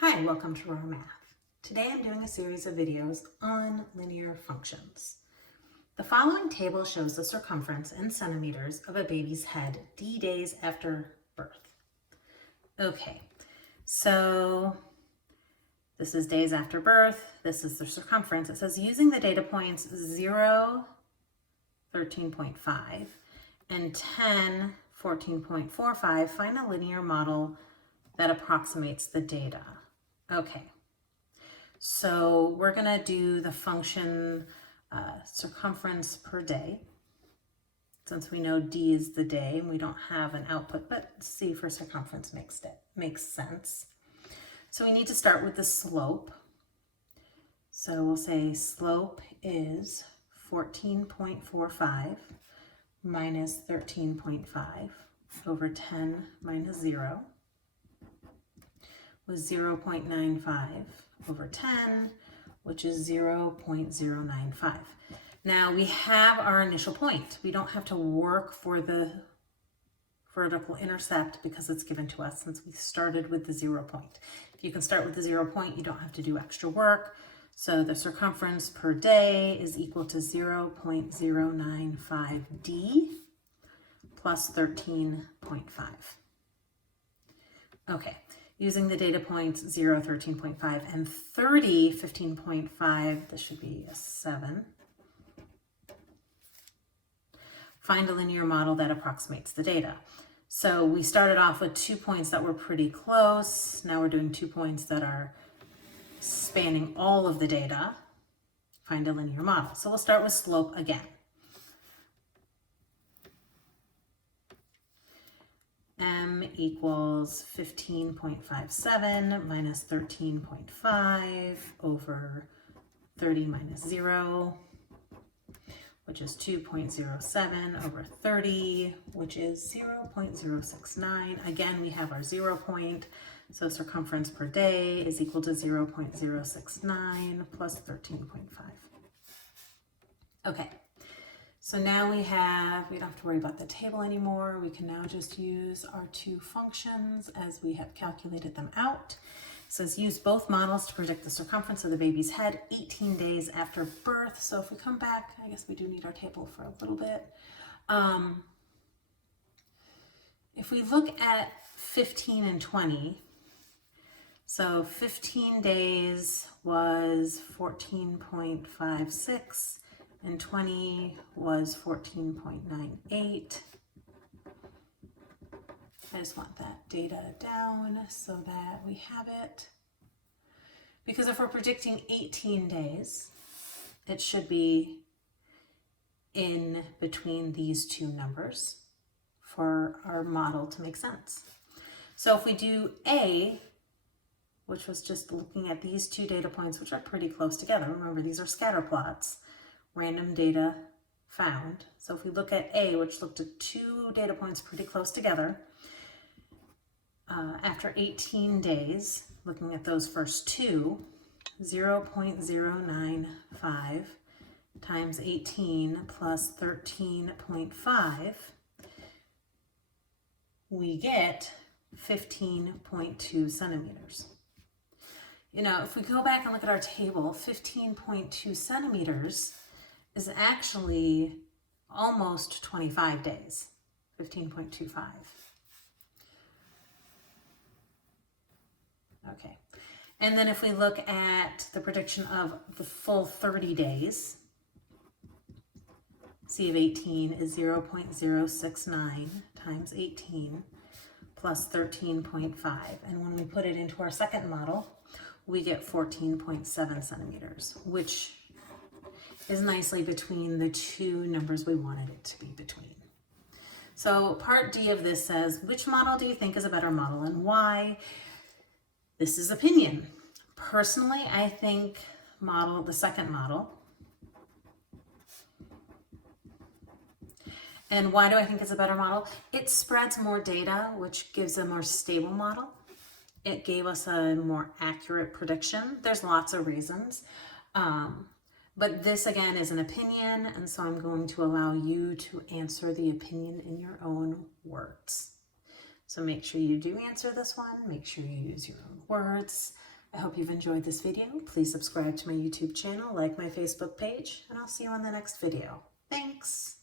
Hi, welcome to Raw Math. Today I'm doing a series of videos on linear functions. The following table shows the circumference in centimeters of a baby's head D days after birth. Okay, so this is days after birth. This is the circumference. It says using the data points 0, 13.5, and 10, 14.45, find a linear model that approximates the data. Okay, so we're gonna do the function circumference per day, since we know D is the day and we don't have an output, but C for circumference makes sense. So we need to start with the slope. So we'll say slope is 14.45 minus 13.5 over 10 minus 0 was 0.95 over 10, which is 0.095. Now we have our initial point. We don't have to work for the vertical intercept because it's given to us since we started with the 0 point. If you can start with the 0 point, you don't have to do extra work. So the circumference per day is equal to 0.095D plus 13.5. Okay. Using the data points 0, 13.5, and 30, 15.5, this should be a 7. Find a linear model that approximates the data. So we started off with 2 points that were pretty close. Now we're doing 2 points that are spanning all of the data. Find a linear model. So we'll start with slope again. M equals 15.57 minus 13.5 over 30 minus 0, which is 2.07 over 30, which is 0.069. Again, we have our 0 point, so circumference per day is equal to 0.069 plus 13.5. Okay. So now we don't have to worry about the table anymore. We can now just use our two functions as we have calculated them out. It says use both models to predict the circumference of the baby's head 18 days after birth. So if we come back, I guess we do need our table for a little bit. If we look at 15 and 20, so 15 days was 14.56. and 20 was 14.98. I just want that data down so that we have it. Because if we're predicting 18 days, it should be in between these two numbers for our model to make sense. So if we do A, which was just looking at these two data points, which are pretty close together. Remember, these are scatter plots. Random data found. So if we look at A, which looked at two data points pretty close together, after 18 days, looking at those first two, 0.095 times 18 plus 13.5, we get 15.2 centimeters. You know, if we go back and look at our table, 15.2 centimeters is actually almost 25 days, 15.25. Okay, and then if we look at the prediction of the full 30 days, C of 18 is 0.069 times 18 plus 13.5. And when we put it into our second model, we get 14.7 centimeters, which is nicely between the two numbers we wanted it to be between. So part D of this says, which model do you think is a better model and why? This is opinion. Personally, I think the second model. And why do I think it's a better model? It spreads more data, which gives a more stable model. It gave us a more accurate prediction. There's lots of reasons. But this, again, is an opinion, and so I'm going to allow you to answer the opinion in your own words. So make sure you do answer this one. Make sure you use your own words. I hope you've enjoyed this video. Please subscribe to my YouTube channel, like my Facebook page, and I'll see you on the next video. Thanks!